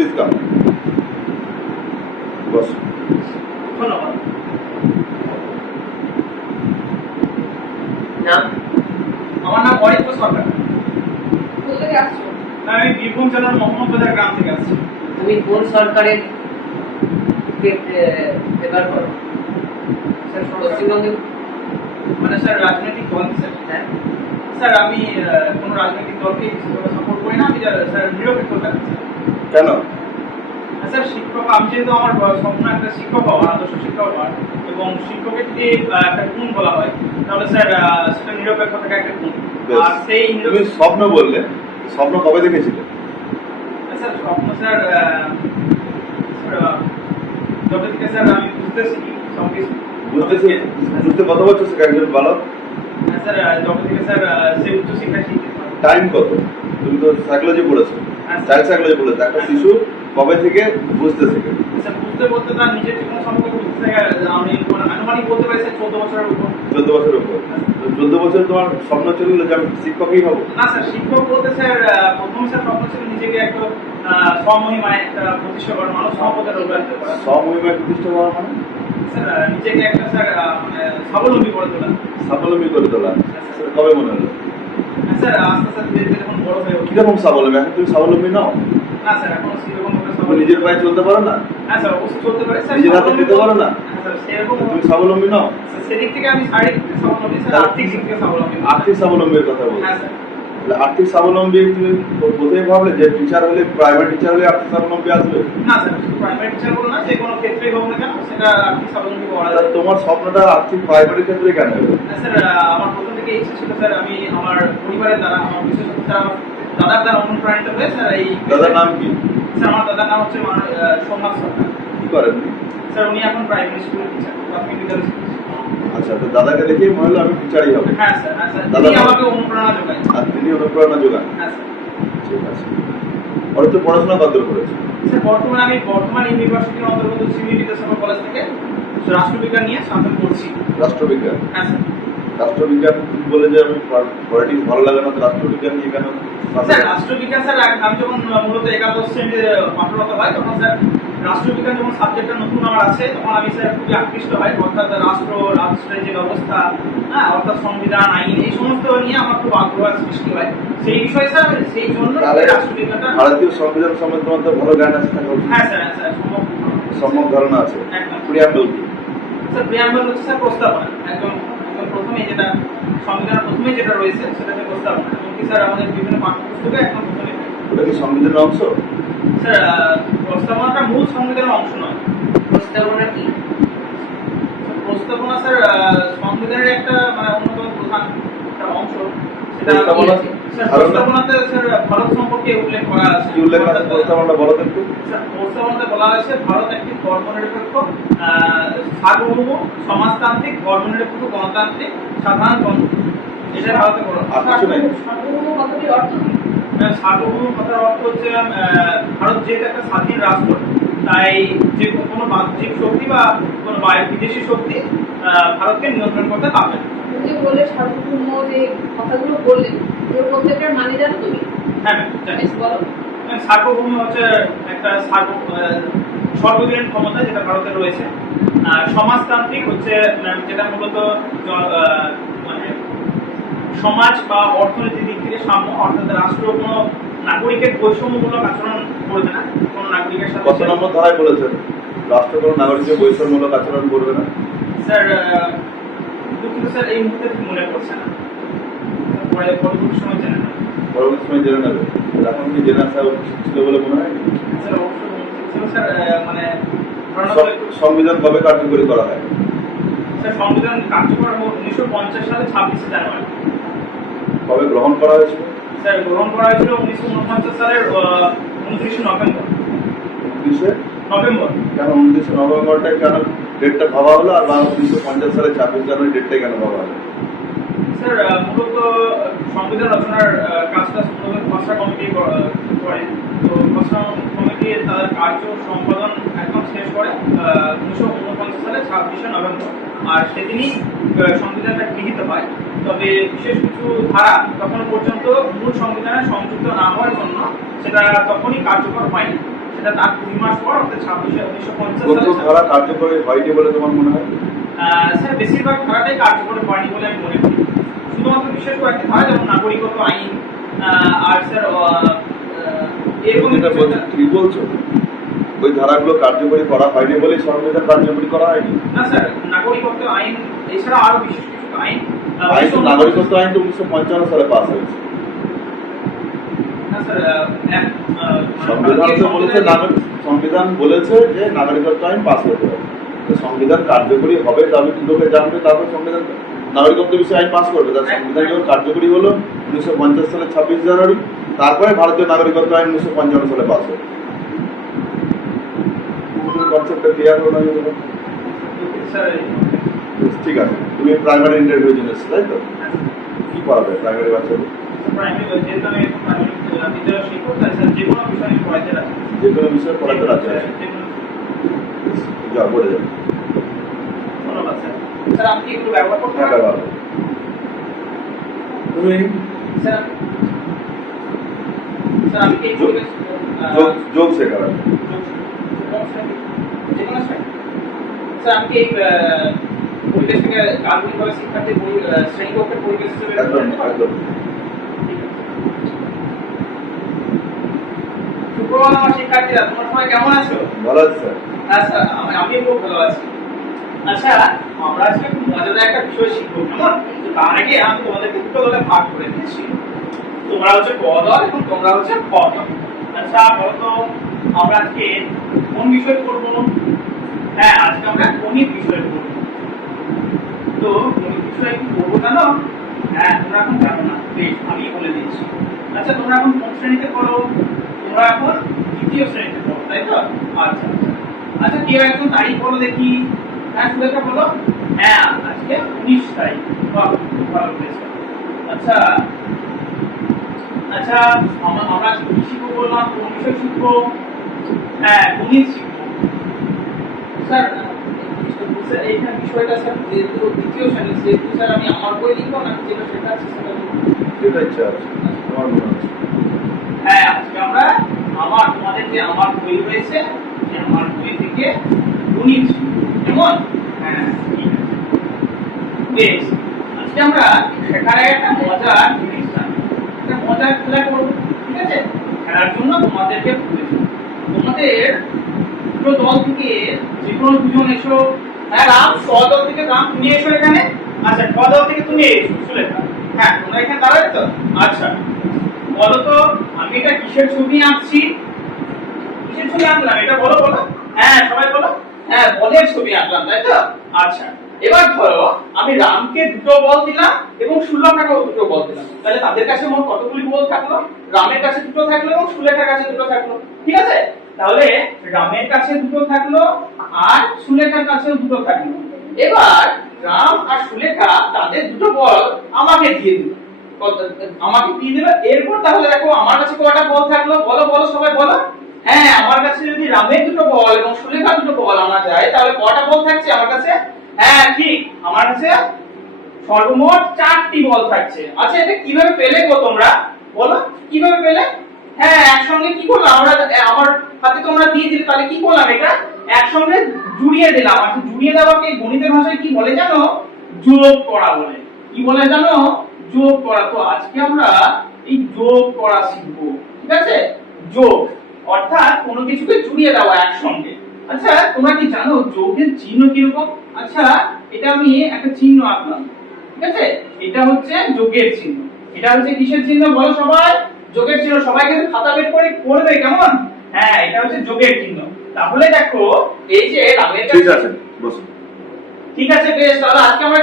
Please come. বস। ধন্যবাদ। নাম? আমার নাম অরিত্র সরকার। কোথা থেকে আসছো? আমি বীরভূম জেলার মোহাম্মদবাজার গ্রাম থেকে আসছি। তুমি কোন সরকারের পেপার করো? স্যার পশ্চিমবঙ্গে? মানে স্যার রাজনৈতিক দল স্যার। হ্যাঁ। স্যার আমি কোনো রাজনৈতিক দলকে সাপোর্ট করি না। আমি স্যার নিরপেক্ষ থাকি কেন? স্যার শিক্ষক, আমি যেহেতু আমার স্বপ্ন একটা শিক্ষক হওয়ার, আদর্শ শিক্ষক হওয়ার, এবং শিক্ষকের যদি একটা গুণ বলা হয় তাহলে স্যার সেটা নিরপেক্ষ থাকা একটা গুণ। আর সেই তুমি স্বপ্ন বললে, স্বপ্ন কবে দেখেছিলে? স্যার স্বপ্ন স্যার যবে থেকে স্যার আমি বুঝতে শিখি সবকিছু। বুঝতে কত বছর থেকে একজন বালক? স্যার যবে থেকে স্যার সেই উচ্চশিক্ষা শিখতে টাইম কত? তুমি তো সাইকোলজি পড়েছো, চাইল্ড সাইকোলজি পড়েছো। একটা শিশু কবে থেকে বুঝতে শেখে? স্যার বুঝতে বলতে তার নিজের জীবন সম্পর্কে বুঝতে আমি আনুমানিক বলতে পারি স্যার 14 বছরের উপর। 14 বছরের উপর। 14 বছর তোমার স্বপ্ন ছিল যে আমি শিক্ষকই হবো? না স্যার, শিক্ষক বলতে স্যার প্রথম স্যার স্বপ্ন ছিল নিজেকে একটা স্বমহিমায় একটা প্রতিষ্ঠা করা, মানব সম্পদের রূপান্তর করা। স্বমহিমায় প্রতিষ্ঠা করা মানে? স্যার নিজেকে একটা স্যার মানে স্বাবলম্বী করে তোলা। স্বাবলম্বী করে তোলা। সেটা কবে মনে হলো? স্যার আস্তে আস্তে ধীরে ধীরে যখন বড় হয়ে ওঠে। কিরকম স্বাবলম্বী? এখন তুমি স্বাবলম্বী নাও? না স্যার, এখন সেরকম একটা তুমি নিজের পায়ে চলতে পারো না? হ্যাঁ স্যার, অবশ্যই চলতে পারে স্যার। নিজের হাতে খেতে পারো না? হ্যাঁ স্যার, সেরকম তুমি স্বাবলম্বী নাও? সেদিক থেকে আমি শারীরিক দিক থেকে স্বাবলম্বী স্যার, আর্থিক দিক থেকে স্বাবলম্বী। আর্থিক স্বাবলম্বীর কথা বলছো? হ্যাঁ স্যার। তাহলে আর্থিক স্বাবলম্বী তুমি প্রথমে ভাবলে যে টিচার হলে, প্রাইভেট টিচার হলে আর্থিক স্বাবলম্বী আসবে? না স্যার, প্রাইভেট টিচার বলো না, যে কোনো ক্ষেত্রেই হোক না কেন সেটা আর্থিক স্বাবলম্বী করা তাহলে যায়। তোমার স্বপ্নটা আর্থিক প্রাইভেটের ক্ষেত্রে কেন হলো? স্যার আমার প্রথম থেকে ইচ্ছা ছিল স্যার, আমি আমার পরিবারের দ্বারা, আমার বিশেষত স্যার আমার দাদার দ্বারা অনুপ্রাণিত হয়ে স্যার এই। দাদার নাম কি? স্যার আমার দাদার নাম হচ্ছে সোমনাথ সরকার। কি করেন? স্যার উনি এখন প্রাইমারি স্কুলের টিচার, প্রাথমিক বিদ্যালয় শিক্ষক। আচ্ছা, তো দাদাকে দেখেই মনে হলো আমি টিচারই হবো। হ্যাঁ স্যার, হ্যাঁ স্যার, দাদা তিনি আমাকে অনুপ্রেরণা যোগায়। আর তিনি অনুপ্রেরণা যোগান? হ্যাঁ স্যার। ঠিক আছে। ওরা তো পড়াশোনা কতদূর করেছে? স্যার বর্তমানে আমি বর্ধমান ইউনিভার্সিটির অন্তর্গত সিভিল বিদ্যাসাগর কলেজ থেকে রাষ্ট্রবিজ্ঞান নিয়ে স্নাতক করছি। রাষ্ট্রবিজ্ঞান? হ্যাঁ স্যার। রাষ্ট্রবিজ্ঞান তুমি বলে যে আমি পলিটিক্স ভালো লাগে না, তো রাষ্ট্রবিজ্ঞান নিয়ে কেন? স্যার রাষ্ট্রবিজ্ঞান স্যার আমি যখন মূলত একাদশ শ্রেণীতে পাঠরত হয় তখন স্যার রাষ্ট্রবিজ্ঞান যখন সাবজেক্টটা নতুন আমার আছে তখন আমি স্যার খুবই আকৃষ্ট হয়। অর্থাৎ রাষ্ট্রের যে ব্যবস্থা, হ্যাঁ, অর্থাৎ সংবিধান, আইন, এই সমস্ত নিয়ে আমার খুব আগ্রহ সৃষ্টি হয় সেই বিষয়ে স্যার। সেই জন্য রাষ্ট্রবিজ্ঞানটা। ভারতীয় সংবিধান সম্বন্ধে তোমার তো ভালো জ্ঞান আছে? হ্যাঁ স্যার, হ্যাঁ স্যার, সম্যক ধারণা আছে। একদম। প্রিয়াম্বল কি? স্যার প্রিয়াম্বল হচ্ছে স্যার প্রস্তাবনা। একদম প্রথমেই যেটা সংবিধানের প্রথমেই যেটা রয়েছে সেটা হচ্ছে প্রস্তাবনা, এবং কি স্যার আমাদের বিভিন্ন পাঠ্যপুস্তকে একদম প্রথমে। ওটা কি সংবিধানের অংশ? স্যার প্রস্তাবনাটা মূল সংবিধানের অংশ নয়। প্রস্তাবনা কি? প্রস্তাবনা স্যার সংবিধানের একটা মানে অন্যতম প্রধান একটা অংশ। সেটা প্রস্তাবনাতে স্যার ভারত সম্পর্কে উল্লেখ করা আছে। কি উল্লেখ আছে প্রস্তাবনাটা বলো তো একটু। স্যার প্রস্তাবনাতে বলা হয়েছে ভারত একটি ধর্মনিরপেক্ষ, সার্বভৌম, সমাজতান্ত্রিক, ধর্মনিরপেক্ষ, গণতান্ত্রিক সাধারণতন্ত্র। এটা ভারতে বলা। আর কিছু নেই? সার্বভৌম কথাটির অর্থ কি? সার্বভৌম কথার অর্থ হচ্ছে ভারত যেহেতু একটা স্বাধীন রাষ্ট্র, তাই যে কোনো বাহ্যিক শক্তি বা কোনো বিদেশি শক্তি ভারতকে নিয়ন্ত্রণ করতে পারবে না। তুমি যে বললে সার্বভৌম, যে কথাগুলো বললেন ওর প্রত্যেকটার মানে জানো তুমি? হ্যাঁ জানি। বলো। সার্বভৌম হচ্ছে একটা সর্বজনীন ক্ষমতা যেটা ভারতে রয়েছে। সমাজতান্ত্রিক হচ্ছে যেটা মূলত মানে সমাজ বা অর্থনীতির দিক থেকে সাম্য, অর্থাৎ রাষ্ট্র কোনো নাগরিকের বৈষম্যমূলক আচরণ করবে না কোনো নাগরিকের সাথে। কত নম্বর ধারায় বলেছেন রাষ্ট্র কোনো নাগরিকের বৈষম্যমূলক আচরণ করবে না? স্যার দুঃখিত স্যার, এই মুহূর্তে ঠিক মনে পড়ছে না, পরে পরবর্তী সময় জেনে নেব। পরবর্তী সময় জেনে নেবে। এখন কি জেনে আসা উচিত ছিল বলে মনে হয়? স্যার অবশ্যই ছিল স্যার। মানে সংবিধান কবে কার্যকরী করা হয়? স্যার সংবিধান কার্যকর 1950 সালে 26 জানুয়ারি। কবে গ্রহণ করা হয়েছিল? স্যার গ্রহণ করা হয়েছিল 1949 সালের 29 নভেম্বর। 29 নভেম্বর? কেন 29 নভেম্বরটাই কেন ডেটটা ভাবা হলো, আর 1950 সালে 26 জানুয়ারি ডেটটাই কেন ভাবা হলো? স্যার মূলত সংবিধান রচনার কাজটা মূলত খসড়া কমিটি করে। তো খসড়া কমিটি তাদের কার্য সম্পাদন একদম শেষ করে 1949 সালে 26 নভেম্বর, আর সেদিনই সংবিধানটা গৃহীত হয়। তবে বিশেষ কিছু ধারা তখন পর্যন্ত মূল সংবিধানে সংযুক্ত না হওয়ার জন্য সেটা তখনই কার্যকর হয়নি। সেটা তার 2 মাস পর অর্থাৎ 26/1950 কোন কোন সালে ধারা কার্যকরী হয়নি বলে তোমার মনে হয়? স্যার বেশিরভাগ ধারাটাই কার্যকর হয়নি বলে আমি মনে করি। শুধুমাত্র বিশেষ কয়েকটি ধারা যেমন নাগরিকত্ব আইন আর স্যার এরকম যেটা বলছো ঠিক বলছো, ওই ধারাগুলো কার্যকরী করা হয়নি বলে সংবিধান কার্যকরী করা হয়নি। না স্যার নাগরিকত্ব আইন এছাড়া আরো বিশেষ কিছু আইন নাগরিকত্ব আইন তো 1955 সালে পাস হয়েছে। না স্যার সংবিধান বলেছে যে নাগরিকত্ব আইন পাস হতে হবে। তো সংবিধান কার্যকরী হবে তবে লোকে জানবে, তারপর সংবিধান নাগরিকত্ব বিষয়ে আইন পাস করবে। তার সংবিধান যখন কার্যকরী হলো 1950 সালের 26 জানুয়ারি, তারপরে ভারতীয় নাগরিকত্ব আইন 1955 সালে পাস হলো। কনসেপ্টটা ক্লিয়ার হলো না? স্যার ঠিক আছে, তুমি প্রাইমারি ইন্টারভিউ জন্য তাই তো? কি পড়াবে প্রাইমারি বাচ্চাদের? প্রাইমারি যেহেতু আমি প্রাইমারি বিদ্যালয় শিক্ষক, তাই স্যার যে কোনো বিষয় আমি পড়াতে রাখি। যে কোনো বিষয়ে পড়াতে রাখতে আছে। যা বলে যাবে। ধন্যবাদ স্যার। স্যার আপনি কি একটু ব্যবহার করতে হ্যাঁ, ব্যবহার করো। তুমি স্যার স্যার আমি কি পরিবেশ যোগ শেখাবে। যে কোনো স্যার স্যার আমি কি পরিবেশ থেকে কার্বনিকভাবে শিক্ষার্থী শ্রেণীকক্ষের পরিবেশ হিসেবে একদম একদম। সুপ্রভাত আমার শিক্ষার্থীরা, তোমরা সবাই কেমন আছো? ভালো আছে স্যার। হ্যাঁ স্যার আমিও খুব ভালো আছি। আচ্ছা আমরা আজকে খুব মজাদার একটা বিষয় শিখবো, কেমন? কিন্তু তার আগে আমি তোমাদেরকে দুটো দলে ভাগ করে দিচ্ছি। তোমরা হচ্ছে ক দল এবং তোমরা হচ্ছে খ দল। আচ্ছা বলতো আমরা আজকে কোন বিষয় পড়বো? হ্যাঁ আজকে আমরা গণিত বিষয় পড়বো। তো গণিত বিষয় কি পড়বো জানো? হ্যাঁ তোমরা এখন জানো না, বেশ আমি বলে দিচ্ছি। আচ্ছা তোমরা এখন কোন শ্রেণীতে পড়ো? তোমরা এখন দ্বিতীয় শ্রেণীতে পড়ো, তাই তো? আচ্ছা আচ্ছা কেউ একজন তারিখ বলো দেখি। হ্যাঁ সুলেখা বলো। হ্যাঁ আজকে 19 তারিখ। বাহ ভালো হয়েছে। আচ্ছা আচ্ছা আমরা আজকে কি শিখবো বললাম? কোন বিষয় শিখবো? হ্যাঁ গণিত শিখবো। স্যার স্যার এইখানে বিষয়টা স্যার যেহেতু দ্বিতীয় শ্রেণী, যেহেতু স্যার আমি আমার বই লিখবো নাকি যেটা শেখাচ্ছি সেটা লিখবো? যেটা ইচ্ছা আছে তোমার মনে হচ্ছে। হ্যাঁ আজকে আমরা তোমাদের যে আমার বই রয়েছে, যে আমার বই থেকে গণিত শিখবো, কেমন? হ্যাঁ ঠিক আছে বেশ। আজকে আমরা সেখানে একটা মজার জিনিস জানবো, একটা মজার খেলা করবো, ঠিক আছে? খেলার জন্য তোমাদেরকে বলেছি তোমাদের দুটো দল থেকে যে কোনো দুজন এসো। হ্যাঁ রাম, ক দল থেকে রাম তুমি এসো এখানে। আচ্ছা ক দল থেকে তুমি এসো সুলেখা। হ্যাঁ তোমরা এখানে দাঁড়াবে তো? আচ্ছা বলো তো আমি এটা কিসের ছবি আঁকছি? কিসের ছবি আঁকলাম এটা বলো বলো। হ্যাঁ সবাই বলো। হ্যাঁ বলের ছবি আঁকলাম, তাই তো? আচ্ছা এবার ধরো আমি রামকে দুটো বল দিলাম এবং সুলেখাকেও দুটো বল দিলাম, তাহলে তাদের কাছে মোট কতগুলি বল থাকলো? রামের কাছে দুটো থাকলো এবং সুলেখার কাছে দুটো থাকলো, ঠিক আছে? তাহলে রামের কাছে দুটো থাকলো আর সুলেখার কাছেও দুটো থাকলো। এবার রাম আর সুলেখা তাদের দুটো বল আমাকে দিয়ে দিল, এরপর তাহলে দেখো আমার কাছে কয়টা বল থাকলো? বলো বলো সবাই বলো। হ্যাঁ আমার কাছে যদি রামের দুটো বল এবং সুলেখার দুটো বল আনা যায় তাহলে কয়টা বল থাকছে আমার কাছে? হ্যাঁ ঠিক, আমার কাছে সর্বমোট 4টি বল থাকছে। আচ্ছা এটা কিভাবে পেলে গো তোমরা? বলো কিভাবে পেলে? হ্যাঁ একসঙ্গে কি করলাম আমরা, আমার হাতে তোমরা দিয়ে দিলে, তাহলে কি করলাম? এটা একসঙ্গে জুড়িয়ে দিলাম। আর জুড়িয়ে দেওয়াকে গণিতের ভাষায় কি বলে জানো? যোগ করা বলে। কি বলে জানো? যোগ করা। তো আজকে আমরা এই যোগ করা শিখবো, ঠিক আছে? যোগ অর্থাৎ কোনো কিছুকে জুড়িয়ে দেওয়া একসঙ্গে। আচ্ছা তোমরা কি জানো যোগের চিহ্ন কিরকম? আচ্ছা এটা আমি একটা চিহ্ন আঁকলাম, ঠিক আছে? এটা হচ্ছে যোগের চিহ্ন। এটা হচ্ছে কিসের চিহ্ন বলো সবাই? যোগের চিহ্ন। সবাই কিন্তু খাতা বের করে করবে, কেমন? হ্যাঁ এটা হচ্ছে যোগের চিহ্ন। তাহলে দেখো এই যে রামের কাছে, ঠিক আছে বসো। ঠিক আছে বেশ, তাহলে আজকে আমরা